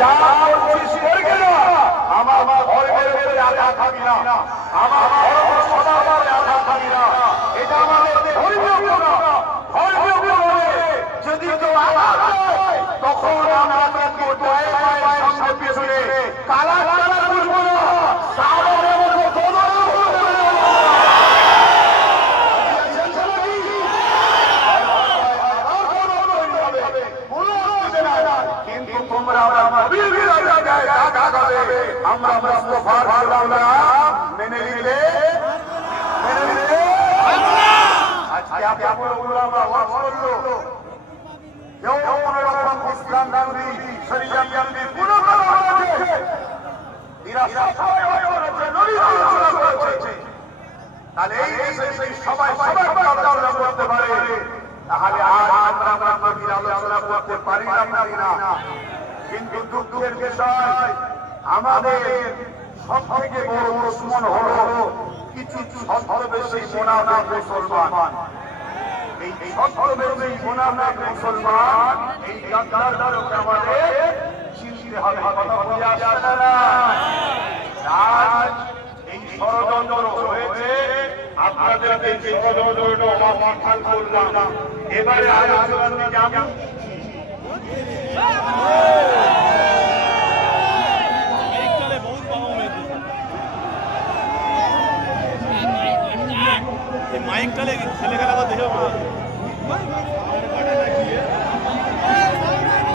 যা করছিস করবে না, আমার ধর্মের উপরে আঘাত খাবি না, আমার ধর্ম সদাচারে আঘাত খাবি না। এটা আমাদের ধর্মীয় গুণ। ধর্মীয় গুণ হলে যদি কেউ আঘাত হয় তখন আমরা তাকে পায়ে পায়ে সামনে পেছনে কালা কালা করবো না, সাগরের মতো দোদল করবো না। কিন্তু তোমরা আমরা মুস্তাফার মেনে নিলে আজকে আপনাগুলো আমরা ওয়াজ করলো, কেউ কোনো রকম ইসলাম গান্ধী শরীয়ত গান্ধী কোনো আছে নিরাশা সবাই করেছে, নবীর আলোচনা করেছে। তাহলে এই দেশে সবাই আলোচনা করতে পারে, তাহলে আমরা নবীর আলোচনা করতে পারি না। কিন্তু দুঃখের বিষয় আমাদের সব থেকে বড় দুশমন হলো কিছু ছদ্মবেশী মুনাফিক মুসলমান। এই ছদ্মবেশী মুনাফিক মুসলমান এই গাদ্দারদেরকে আমাদের চিনতে হবে। কথা বুঝে আসছে না? আজ এই ষড়যন্ত্র হয়েছে, আপনাদেরকে এই ষড়যন্ত্রটা সমাধান করলাম। এবারে আলোচনার দিকে আমি মাইক টালে ছেলে খেলা দেখে